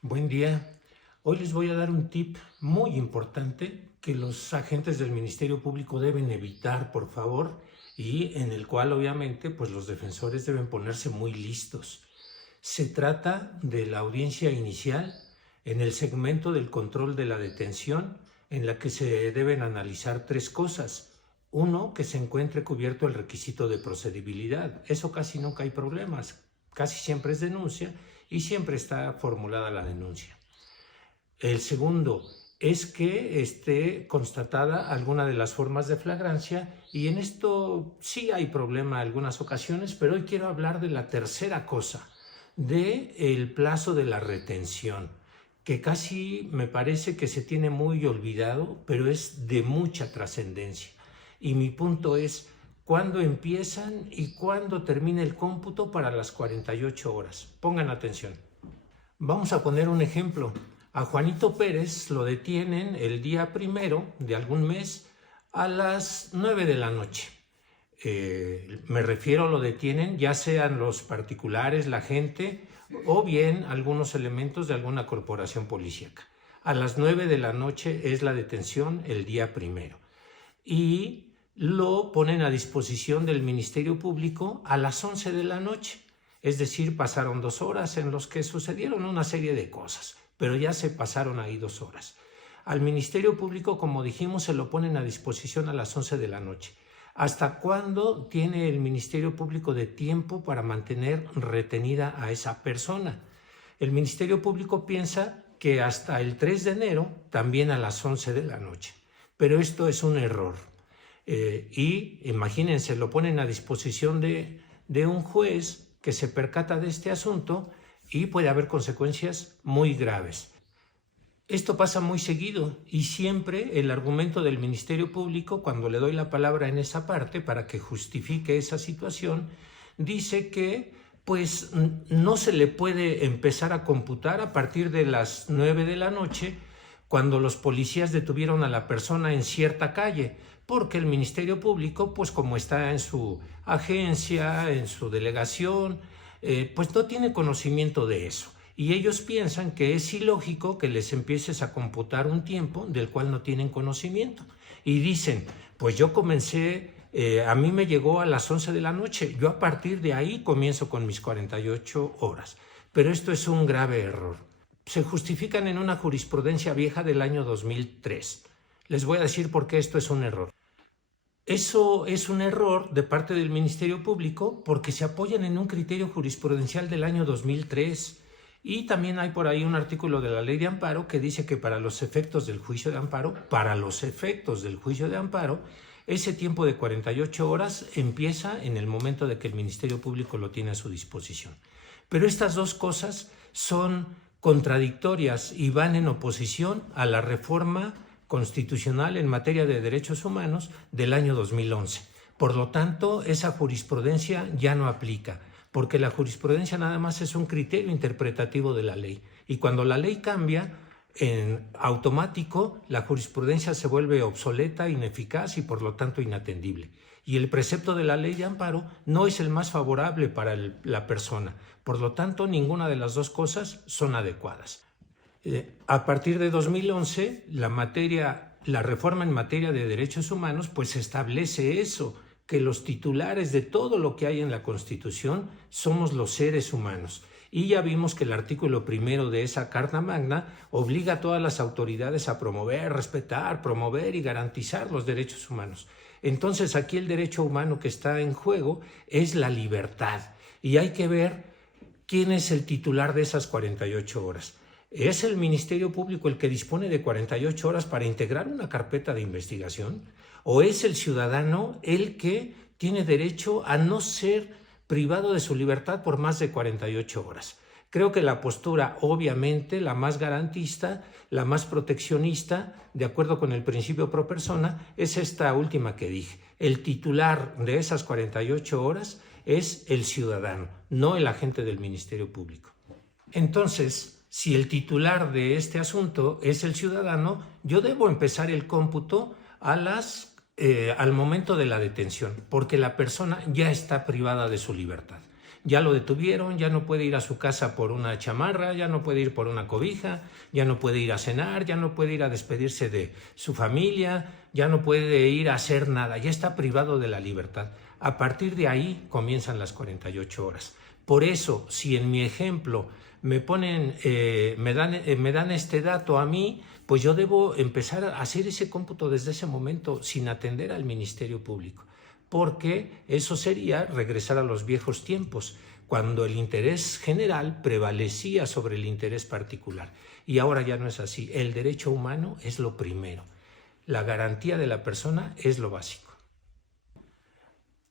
Buen día. Hoy les voy a dar un tip muy importante que los agentes del Ministerio Público deben evitar, por favor, y en el cual obviamente pues los defensores deben ponerse muy listos. Se trata de la audiencia inicial en el segmento del control de la detención, en la que se deben analizar tres cosas. Uno, que se encuentre cubierto el requisito de procedibilidad. Eso casi nunca hay problemas, casi siempre es denuncia y siempre está formulada la denuncia. El segundo es que esté constatada alguna de las formas de flagrancia, y en esto sí hay problema en algunas ocasiones, pero hoy quiero hablar de la tercera cosa, del plazo de la retención, que casi me parece que se tiene muy olvidado, pero es de mucha trascendencia. Y mi punto es, ¿cuándo empiezan y cuándo termina el cómputo para las 48 horas? Pongan atención. Vamos a poner un ejemplo. A Juanito Pérez lo detienen el día 1 de algún mes a las 9 de la noche. Me refiero, lo detienen ya sean los particulares, la gente, o bien algunos elementos de alguna corporación policíaca. A las 9 de la noche es la detención el día 1. Y lo ponen a disposición del Ministerio Público a las 11 de la noche. Es decir, pasaron 2 horas en los que sucedieron una serie de cosas, pero ya se pasaron ahí 2 horas. Al Ministerio Público, como dijimos, se lo ponen a disposición a las 11 de la noche. ¿Hasta cuándo tiene el Ministerio Público de tiempo para mantener retenida a esa persona? El Ministerio Público piensa que hasta el 3 de enero, también a las 11 de la noche. Pero esto es un error. Y imagínense, lo ponen a disposición de un juez que se percata de este asunto y puede haber consecuencias muy graves. Esto pasa muy seguido y siempre el argumento del Ministerio Público, cuando le doy la palabra en esa parte para que justifique esa situación, dice que pues no se le puede empezar a computar a partir de las 9 de la noche, cuando los policías detuvieron a la persona en cierta calle, porque el Ministerio Público, pues como está en su agencia, en su delegación, pues no tiene conocimiento de eso. Y ellos piensan que es ilógico que les empieces a computar un tiempo del cual no tienen conocimiento. Y dicen, pues yo comencé, a mí me llegó a las 11 de la noche, yo a partir de ahí comienzo con mis 48 horas. Pero esto es un grave error. Se justifican en una jurisprudencia vieja del año 2003. Les voy a decir por qué esto es un error. Eso es un error de parte del Ministerio Público porque se apoyan en un criterio jurisprudencial del año 2003. Y también hay por ahí un artículo de la Ley de Amparo que dice que para los efectos del juicio de amparo, ese tiempo de 48 horas empieza en el momento de que el Ministerio Público lo tiene a su disposición. Pero estas dos cosas son contradictorias y van en oposición a la reforma constitucional en materia de derechos humanos del año 2011. Por lo tanto, esa jurisprudencia ya no aplica, porque la jurisprudencia nada más es un criterio interpretativo de la ley. Y cuando la ley cambia, en automático la jurisprudencia se vuelve obsoleta, ineficaz y por lo tanto inatendible. Y el precepto de la ley de amparo no es el más favorable para la persona. Por lo tanto, ninguna de las dos cosas son adecuadas. A partir de 2011, la reforma en materia de derechos humanos pues establece eso, que los titulares de todo lo que hay en la Constitución somos los seres humanos. Y ya vimos que el artículo 1 de esa Carta Magna obliga a todas las autoridades a promover, respetar, promover y garantizar los derechos humanos. Entonces aquí el derecho humano que está en juego es la libertad. Y hay que ver quién es el titular de esas 48 horas. ¿Es el Ministerio Público el que dispone de 48 horas para integrar una carpeta de investigación? ¿O es el ciudadano el que tiene derecho a no ser privado de su libertad por más de 48 horas? Creo que la postura, obviamente, la más garantista, la más proteccionista, de acuerdo con el principio pro persona, es esta última que dije. El titular de esas 48 horas es el ciudadano, no el agente del Ministerio Público. Entonces, si el titular de este asunto es el ciudadano, yo debo empezar el cómputo al momento de la detención, porque la persona ya está privada de su libertad. ya lo detuvieron, ya no puede ir a su casa por una chamarra, ya no puede ir por una cobija, ya no puede ir a cenar, ya no puede ir a despedirse de su familia, ya no puede ir a hacer nada, ya está privado de la libertad. A partir de ahí comienzan las 48 horas. Por eso, si en mi ejemplo me dan este dato a mí, pues yo debo empezar a hacer ese cómputo desde ese momento sin atender al Ministerio Público, porque eso sería regresar a los viejos tiempos, cuando el interés general prevalecía sobre el interés particular. Y ahora ya no es así. El derecho humano es lo primero. La garantía de la persona es lo básico.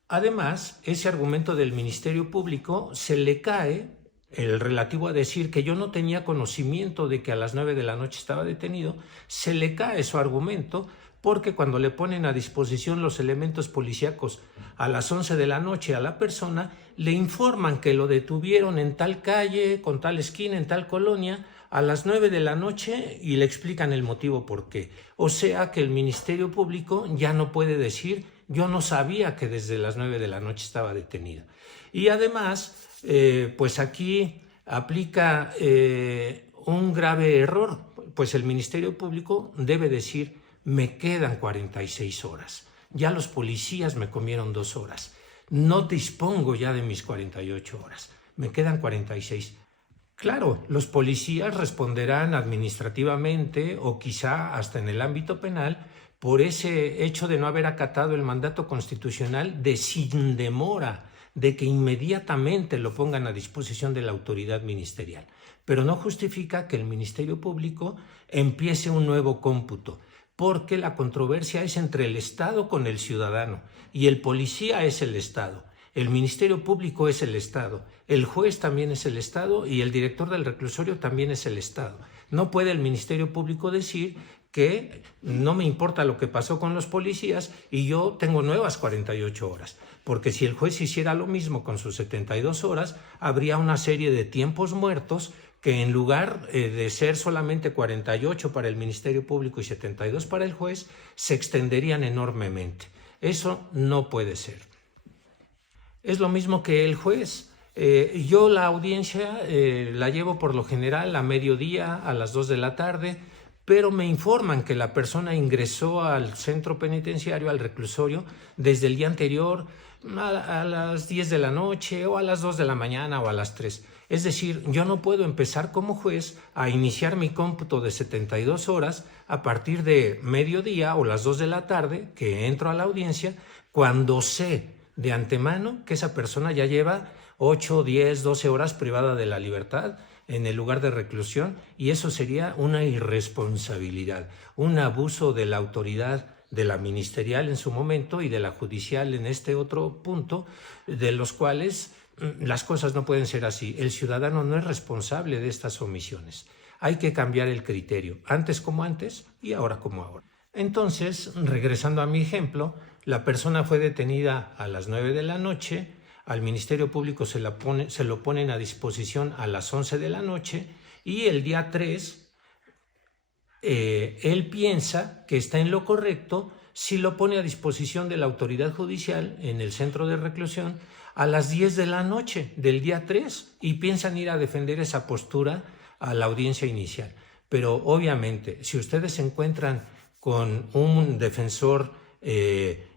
Además, ese argumento del Ministerio Público se le cae el relativo a decir que yo no tenía conocimiento de que a las 9 de la noche estaba detenido, se le cae su argumento porque cuando le ponen a disposición los elementos policíacos a las 11 de la noche a la persona, le informan que lo detuvieron en tal calle, con tal esquina, en tal colonia, a las 9 de la noche y le explican el motivo por qué. O sea que el Ministerio Público ya no puede decir yo no sabía que desde las 9 de la noche estaba detenido. Y además, pues aquí aplica un grave error, pues el Ministerio Público debe decir me quedan 46 horas, ya los policías me comieron 2 horas, no dispongo ya de mis 48 horas, me quedan 46. Claro, los policías responderán administrativamente o quizá hasta en el ámbito penal por ese hecho de no haber acatado el mandato constitucional de sin demora, de que inmediatamente lo pongan a disposición de la autoridad ministerial. Pero no justifica que el Ministerio Público empiece un nuevo cómputo, porque la controversia es entre el Estado con el ciudadano y el policía es el Estado. El Ministerio Público es el Estado, el juez también es el Estado y el director del reclusorio también es el Estado. No puede el Ministerio Público decir que no me importa lo que pasó con los policías y yo tengo nuevas 48 horas, porque si el juez hiciera lo mismo con sus 72 horas, habría una serie de tiempos muertos que en lugar de ser solamente 48 para el Ministerio Público y 72 para el juez, se extenderían enormemente. Eso no puede ser. Es lo mismo que el juez. Yo la audiencia la llevo por lo general a mediodía, a las 2 de la tarde, pero me informan que la persona ingresó al centro penitenciario, al reclusorio, desde el día anterior a las 10 de la noche o a las 2 de la mañana o a las 3. Es decir, yo no puedo empezar como juez a iniciar mi cómputo de 72 horas a partir de mediodía o las 2 de la tarde que entro a la audiencia cuando sé de antemano que esa persona ya lleva 8, 10, 12 horas privada de la libertad en el lugar de reclusión y eso sería una irresponsabilidad, un abuso de la autoridad de la ministerial en su momento y de la judicial en este otro punto, de los cuales las cosas no pueden ser así. El ciudadano no es responsable de estas omisiones. Hay que cambiar el criterio, antes como antes y ahora como ahora. Entonces, regresando a mi ejemplo, la persona fue detenida a las 9 de la noche, al Ministerio Público se lo ponen a disposición a las 11 de la noche y el día 3 él piensa que está en lo correcto si lo pone a disposición de la autoridad judicial en el centro de reclusión a las 10 de la noche del día 3 y piensan ir a defender esa postura a la audiencia inicial. Pero obviamente, si ustedes se encuentran con un defensor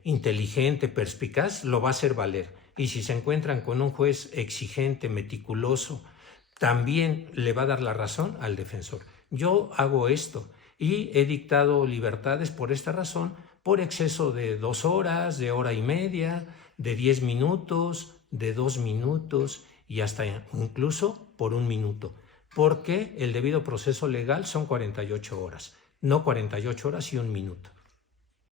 inteligente, perspicaz, lo va a hacer valer. Y si se encuentran con un juez exigente, meticuloso, también le va a dar la razón al defensor. Yo hago esto y he dictado libertades por esta razón, por exceso de 2 horas, de hora y media, de 10 minutos, de 2 minutos y hasta incluso por 1 minuto, porque el debido proceso legal son 48 horas, no 48 horas y 1 minuto.